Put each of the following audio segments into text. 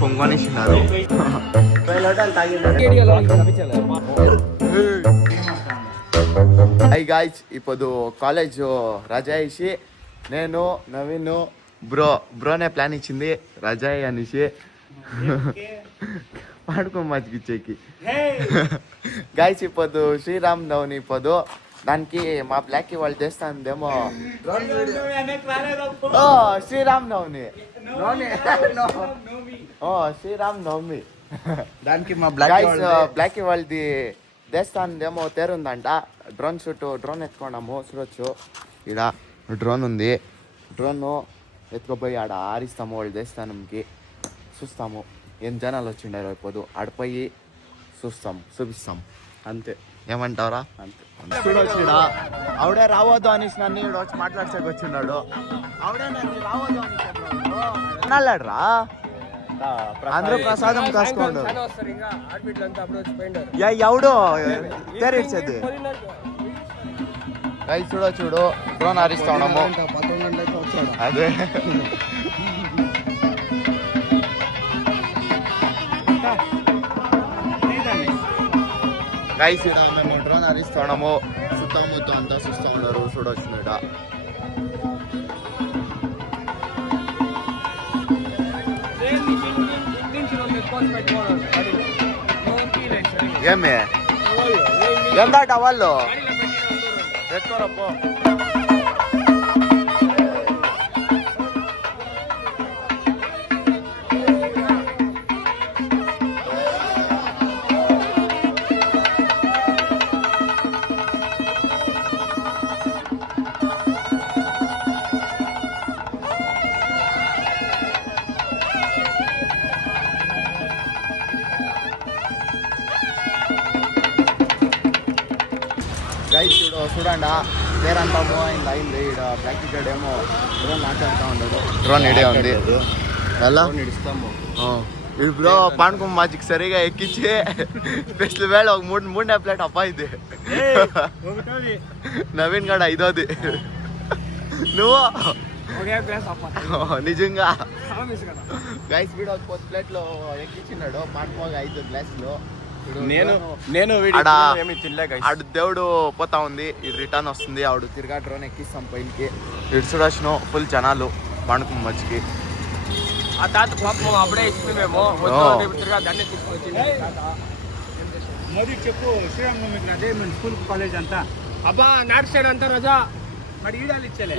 పొంగొనిస్తున్నారు. High guys, ఇప్పుడు college రజా ఇచ్చి నేను నవీన్ బ్రోనే ప్లాన్ ఇచ్చింది రజా అనేసి పాడుకో మచ్చిచ్చేకి. గాయ్స్ ఇప్పుడు శ్రీరామ్ నవమి ఇప్పుడు దానికి మా బ్లాక్ వాళ్ళు చేస్తాందేమో శ్రీరామ్ నవమి. శ్రీరామ్ నవమి దానికి మా బ్లాక్ వాళ్ళది దేవస్థానందేమో తేరుందంట. డ్రోన్ ఎత్తుకున్నాము చూడొచ్చు. ఇక్కడ డ్రోన్ ఉంది. డ్రోన్ ఎత్తుకుపోయి ఆడ ఆరిస్తాము వాళ్ళ దేవస్థానంకి. చూస్తాము ఏం జనాలు వచ్చిండారు. ఇప్పుడు ఆడిపోయి చూపిస్తాం అంతే. ఏమంటారా? అంతే. చూడొచ్చు ఆవిడే రావద్దు అనేసి నన్ను ఇక్కడ వచ్చి మాట్లాడ్సాక వచ్చిన్నాడు. ఆవిడే నన్ను రావద్దు అనేసి అన్నాడ్రా. అందరూ ప్రసాదం కాసుకోండు. ఎవడు తెరిచేది చూడు డ్రోన్ ఆరిస్తా ఉన్నాము. అదే గైస్ మేము డ్రోన్ ఆరిస్తున్నాము. సుత్తముత్త అంతా చూస్తూ ఉన్నారు. చూడొచ్చు ఇక్కడ ఏమి ఎందాట వాళ్ళు పెట్టుకోరప్పో. గైస్ చూడండి పేరంటాము ఇంకా అయింది. ఇక్కడ బ్లాక్ టికెట్ ఏమో డ్రోన్ మాట్లాడుతూ ఉండదు. డ్రోన్ ఇడే ఉంది. ఎలా ఇప్పుడు పానుకం మాజిక్ సరిగా ఎక్కించి స్పెషల్ వేళ ఒక మూడు ప్లేట్ అబ్బాయిది. నవీన్ గడ 5వది. నువ్వు నిజంగా గైస్ వీడు ఒక 10 ప్లేట్లు ఎక్కించినాడు. పానుకోగా 5 గ్లాసులు. నేను ఆడు దేవుడు పోతా ఉంది. ఇది రిటర్న్ వస్తుంది. ఆవిడ తిరిగా డ్రోన్ ఎక్కిస్తాం పైకి. ఇటు చూడొచ్చును ఫుల్ జనాలు పానుకం మధ్యకి. ఆ తాత పాపం అప్పుడే ఇస్తుంది. మేము మోదీ చెప్పు శ్రీరామనవమికి అదే మన స్కూల్ కాలేజ్ అంతా అబ్బా నాట్ సైడ్ అంతా రజా. మరి ఈడాలు ఇచ్చలే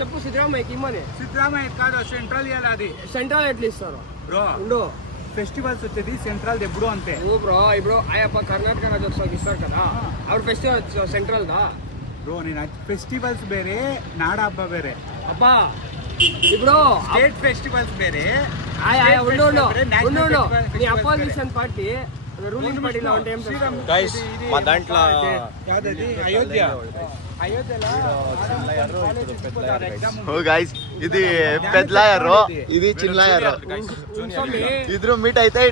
చెప్పు సిద్ధరామయ్యకి ఇమ్మని. సిద్ధరామయ్య కాదు సెంట్రల్ ఇవ్వాలి. అది సెంట్రల్ ఎట్లా ఇస్తారు బ్రో? ఉండు ఫెస్టివల్స్ వచ్చేది సెంట్రల్ ఎప్పుడు అంతే బ్రో. ఇప్పుడు ఆయప్ప కర్ణాటక రాజ్యోత్సవానికి ఇస్తారు కదా. అప్పుడు ఫెస్టివల్ సెంట్రల్ దా బ్రో. నేను ఫెస్టివల్స్ ಬೇರೆ నాడ ಹಬ್ಬ ಬೇರೆ అబ్బా. ఇప్పుడు స్టేట్ ఫెస్టివల్స్ ಬೇರೆ. ఉండు నీ అపోజిషన్ పార్టీ రూలింగ్ పార్టీలో ఉంటే గైస్ మా దాంట్లో గైస్ ఇది పెద్ద లాయరు, ఇది చిన్న లాయరు. ఇద్దరు మీట్ అయితే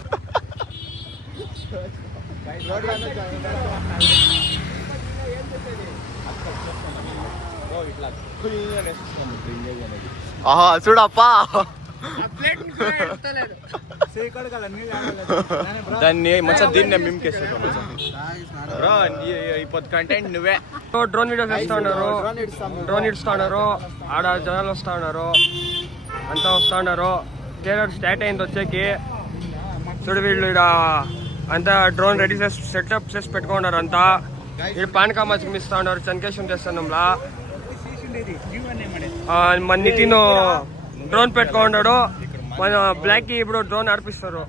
చూడప్పా దాన్ని మంచిగా దీన్ని మింకేస్తాను. ఇప్పుడు కంటెంట్ నువ్వే. డ్రోన్ వీడియోస్ వస్తూ ఉన్నారు. ఆడ జనాలు వస్తూ ఉన్నారు. అంతా వస్తూ ఉన్నారు. ట్రైలర్ స్టార్ట్ అయింది వచ్చేకి. చూడు వీళ్ళు ఇక్కడ అంతా డ్రోన్ రెడీ చేసి సెటప్ చేసి పెట్టుకున్నారు. అంతా ఇక్కడ పానకామాచికి మిస్తా ఉన్నారు. చనికేషన్ చేస్తున్నాంలా. మన నితిన్ డ్రోన్ పెట్టుకున్నాడు. మన బ్లాక్కి ఇప్పుడు డ్రోన్ ఆర్పిస్తారు.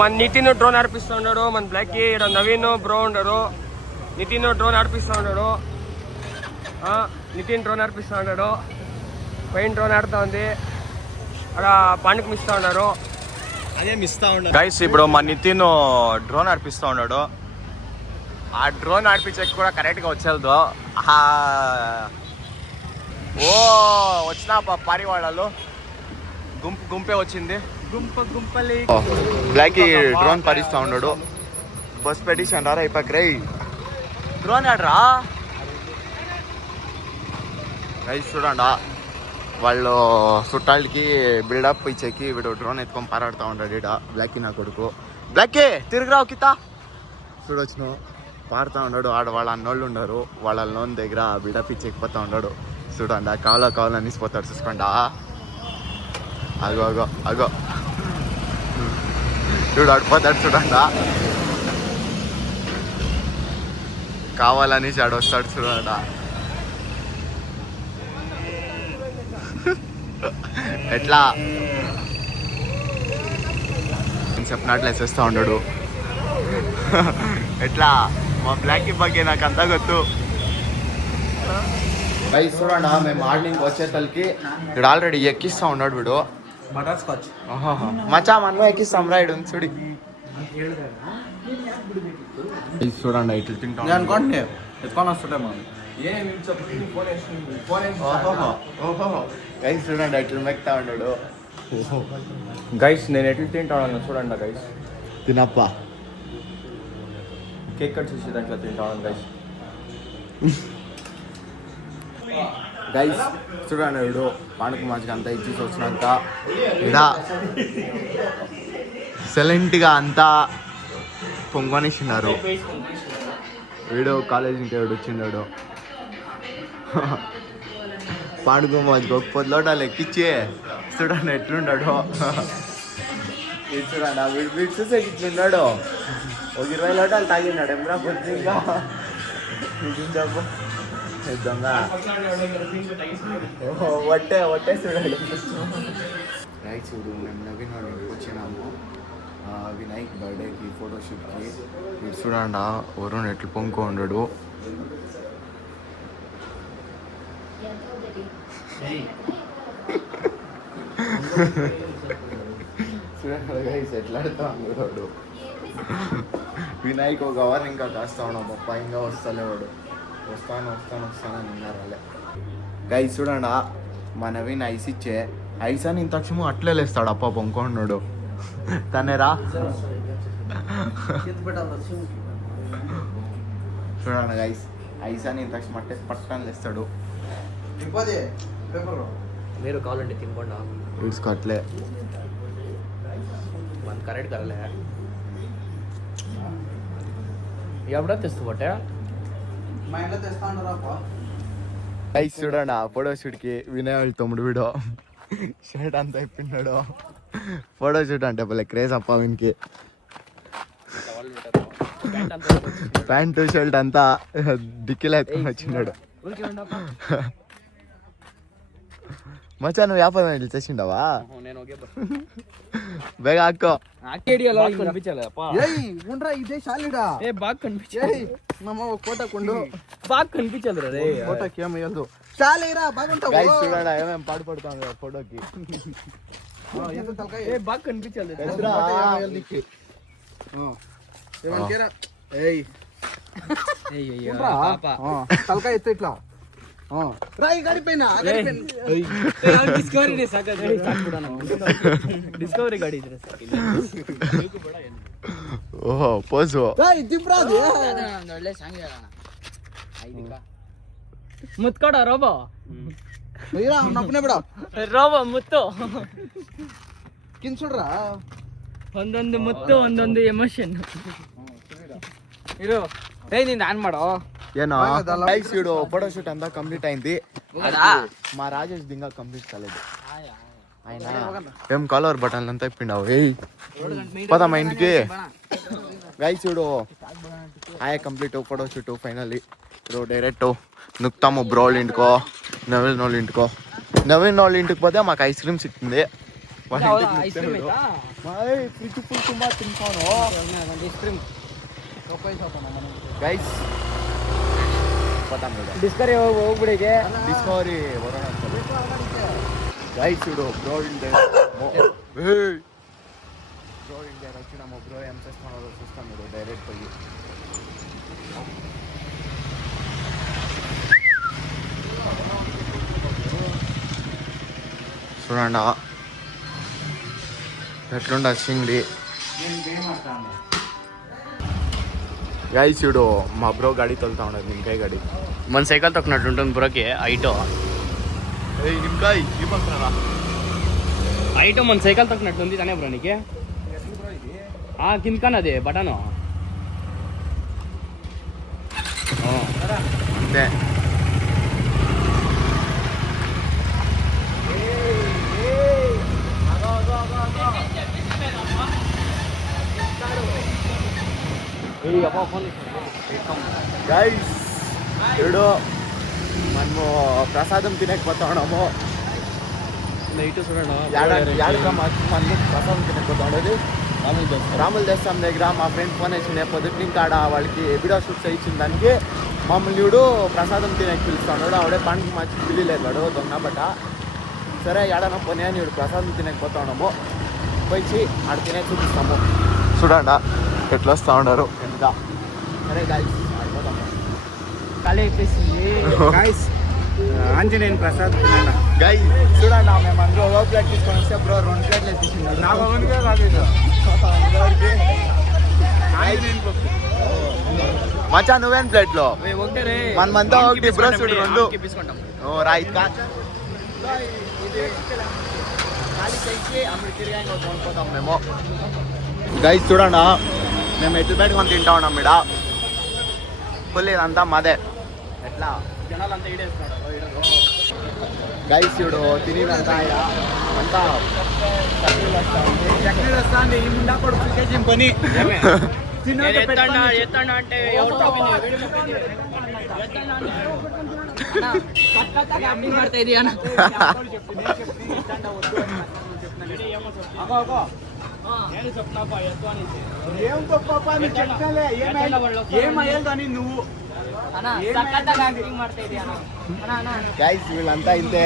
మన నితిన్ డ్రోన్ ఆర్పిస్తూ ఉన్నాడు. మన బ్లాక్కి ఇక్కడ నవీన్ బ్రో ఉండరు. నితిన్ డ్రోన్ ఆర్పిస్తూ ఉన్నాడు. నితిన్ డ్రోన్ ఆర్పిస్తూ ఉన్నాడు. పైన డ్రోన్ ఆడుతూ ఉంది. అక్కడ పాండుకు మిస్తా ఉన్నారు. అదే మిస్తా ఉన్నారు గైస్. ఇప్పుడు మా నితిన్ డ్రోన్ ఆర్పిస్తూ ఉన్నాడు. ఆ డ్రోన్ ఆర్పించకి కూడా కరెక్ట్గా వచ్చేది. ఓ వచ్చిన పారివాళ్ళు గుంపే వచ్చింది. గుంపలి బ్లాక్ డ్రోన్ పరిస్తూ ఉన్నాడు. బస్ పెటిషన్ రా అయిపోయి రై డ్రోన్ ఆడరా గైస్ చూడండి. వాళ్ళు చుట్టాలకి బిల్డప్ ఇచ్చేకి వీడు డ్రోన్ ఎత్తుకొని పారాడుతూ ఉంటాడు ఇడ బ్లాకీ నా కొడుకు. బ్లాకీ తిరిగిరావు కితా చూడొచ్చును పాడుతూ ఉన్నాడు. ఆడ వాళ్ళ అన్నోళ్ళు ఉన్నారు, వాళ్ళ లోన్ దగ్గర బిల్డప్ ఇచ్చేకపోతూ ఉన్నాడు. చూడండి కావాలని ఇసిపోతాడు చూసుకోండి. అగో అగో అగో చూడు అడిపోతాడు చూడండి. కావాలని ఆడు వస్తాడు చూడండి. ఎట్లా చెప్పినట్లు వేసేస్తూ ఉన్నాడు. ఎట్లా మా బ్లాక్ ಬಗ್ಗೆ నాకు అంతా ಗೊತ್ತು. గైస్ చూడండి మేము మార్నింగ్ వచ్చేతలకి వీడు ఆల్రెడీ ఎక్కిస్తూ ఉన్నాడు. వీడు మచా మనం ఎక్కిస్తాం రా ఇడు చూడి. చూడండి ఇట్లా తింటాం అనుకోండి ఎత్తుకొని వస్తుంటే గైస్ చూడండి ఇట్లా మెక్తా ఉన్నాడు. గైస్ నేను ఎట్లా తింటాను చూడండి గైస్. తినప్ప కేక్ కట్ చేసి దాంట్లో తింటాను గైస్. గైస్ చూడండి వీడు పానకు మంచిగా అంతా ఇచ్చేసి వచ్చినాక ఇడ సైలెంట్గా అంతా పొంగొనిస్తున్నారు. వీడు కాలేజ్ ఇంకా వీడు వచ్చిండాడు. పాడుకు మంచిగా ఒక 10 లోటాలు ఎక్కిచ్చి చూడండి ఎట్లున్నాడు. చూడండి వీడు చూసే ఇట్లున్నాడు. ఒక 20 లోటాలు తాగినాడు ఎమరా పొద్దుగా చెప్పు దొంగ వట్టే చూడాలి. రైట్ చూడు మేము నవీన్ వాళ్ళ ఇంటికి వచ్చినాము వినాయక్ బర్త్డేకి ఫోటోషూట్కి. మీరు చూడండి వరుణ్ ఎట్లు పొంగు ఉన్నాడు. చూడండి ఎట్లా ఆడుతా ఉన్నాడు. వినాయక్ ఒక అవర్ ఇంకా కాస్తా ఉన్నాం పప్ప ఇంకా వస్తలేవాడు. వస్తాను అని ఉన్నారు వాళ్ళే. గైస్ చూడండి మా నవీన్ ఐస్ ఇచ్చే ఐస్ అని ఇంత క్షము అట్లే లేస్తాడు అప్ప పొంగుకున్నాడు తనేరా. చూడండి గైస్ ఐస్ అని ఇంత క్షమ అట్టే పట్టని లేస్తాడు. మీరు కావాలంటే తినుకోండా వీడ్స్కో అట్లే మన కరెక్ట్ కరలే ఎప్పుడో తెస్తుబట్టే మా ఇంట్లో తెస్తా ఉన్నారా. గైస్ చూడండి ఆ ఫోటో షూట్కి వినయ్ వాళ్ళ తమ్ముడు వీడు షర్ట్ అంతా ఇప్పినాడు. ఫోటో షూట్ అంటే భలే క్రేజ్ అప్ప వీనికి. ప్యాంటు షర్ట్ అంతా డిక్కీలో ఎత్తుకొని వచ్చినాడు. మచ్చా నువ్వు వ్యాపారం ఇట్లా చేసిండవా? బేగా అక్కో ఇదే శాలిడా బాగా కనిపించాలి. బాగా కనిపించాలి రే ఫోటోకి ఏమయ్యదు. చాలేరా బాగుంటావు. చూడండి ఏమేమి పాడుపడుతాను ఫోటోకి. బాగా కనిపించాలి. తలకాయ ఎత్తు ఇట్లా రాయి గడిపోయినా డిస్కవరీ గాడి ఓహో పోసు ಮುತ್ಕೊಡ ರೋಬೋ ರೋಬೋ ಮುತ್ತು ಕಿನ್ಸುಡ್ರಾ ಒಂದೊಂದು ಮುತ್ತು ಒಂದೊಂದು ಎಮೋಷನ್ ಇರು ನಿಂದ ಆನ್ ಮಾಡೋ ಏನೋ ಲೈಕ್ಸ್ ಇಡು ಫೋಟೋ ಶೂಟ್ ಅಂತ కంప్లీట్ అయింది. మా రాజేష్ దింగా కంప్లీట్ కాలేదు. ఆయన ఏం కలర్ బటన్లు అంతా ఇప్పిండావు. ఏయ్ పదా మా ఇంటికి. గైస్ చూడు ఆయా కంప్లీట్ ఫోటో షూట్ ఫైనల్లీ ఇప్పుడు డైరెక్ట్ నుక్తాము బ్రోల్ ఇంటికో నవీన్ వాళ్ళ ఇంటికో. నవీన్ వాళ్ళ ఇంటికి పోతే మాకు ఐస్ క్రీమ్ సిక్కింది. ఫ్రిడ్జ్ ఫుల్ ತುಂಬಾ ತಿನ್ಕೊಂಡು ಗೈಸ್ ಡಿಸ್ಕವರಿ ಹೋಗ್ಬಿಡಿಗೆ డిస్కవరీ గైస్ చూడు బ్రో ఇండియా వచ్చినాము. బ్రో ఏం చేస్తున్నారో చూస్తాం మీరు డైరెక్ట్ పోయి. చూడండి ఎట్లుండ సింగ్డి. గైస్ చూడు మా బ్రో గాడి తోలుతా ఉండదు ఇంకే గాడి. మన సైకిల్ తొక్కినట్టు ఉంటుంది బ్రోకి హైట్. నిమ్మకాయ ఈ పక్కన రా. ఐటమ్ మన సైకిల్ తొక్కినట్టుంది తనే బ్రో నీకు కింద కానీ అదే బటను అంతే గైస్ ఇప్పుడు మనము ప్రసాదం తినకపోతా ఉన్నాము. నైట్ చూడండి మనము ప్రసాదం తినకపోతా ఉండేది రాముల దేవస్థానం దగ్గర మా ఫ్రెండ్ ఫోన్ వేసిండే పొద్దుటి ఇంకా ఆడ వాళ్ళకి వీడియో షూట్స్ ఇచ్చిన దానికి మమ్మల్ని వీడు ప్రసాదం తినేకి పిలుస్తున్నాడు. ఆవిడే పండుగ మంచి పిల్లలేదు వాడు దొంగ బట్ట. సరే ఏడన్నా పోనీ అని వీడు ప్రసాదం తినకపోతా ఉన్నాము. పోయి ఆడ తినే చూపిస్తాము. చూడండి ఎట్లా వస్తూ ఉన్నారు ఎంత. సరే గాయస్ ఆడిపోతాము. ఖాళీ అయిపోయింది గాయస్ ఆంజనేయుని ప్రసాద్ తినండి. గైస్ చూడండి మేము అందులో ఓ ప్లేట్ తీసుకొని వస్తే బ్రో 2 ప్లేట్లు ఎత్తించింది. నాకు అవునుగా కాదు ఇది. ఆంజనేయుని పప్పు. మచ్చా నువ్వేం ప్లేట్లో ఒకటే మనమంతా ఒకటి బ్రో చూడు 2 రైట్ కా పోతాం మేము. గైస్ చూడండి మేము ఎట్లు పెట్టుకొని తింటా ఉన్నాం ఇక్కడ. ఫుల్ ఇదంతా మాదే. ఎట్లా జనాలంతా ఈడేస్తున్నాడు గైస్ ఇప్పుడు తినేదంతా అంతా చక్కెర వస్తుంది ఈ ముండా కొడుకు కేజీ పని ఎత్తాడా అంటే ఎవరు ಮಾಡ್ತಾ ಇದೀಯ ఏం తప్ప ఏమయ్యేదని నువ్వు గైస్ వీళ్ళంతా ఇంతే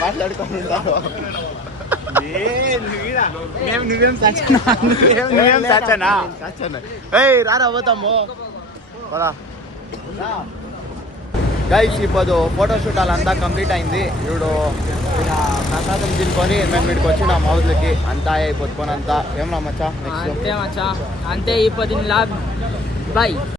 మాట్లాడుకొని ఉంటారు. నువ్వేం సచ్చనా ఏయ్ రారా పోతాము. గైస్ ఇప్పుడు ఫోటోషూట్ అలా కంప్లీట్ అయింది. ఇప్పుడు ప్రసాదం తినుకొని మేము ఇక్కడికి వచ్చినాం హౌస్లకి. అంతా అయిపోతుకొని అంతా ఏమన్నా మచ్చా అంతే మచ్చా అంతే ఈ 10 లాభ బాయ్.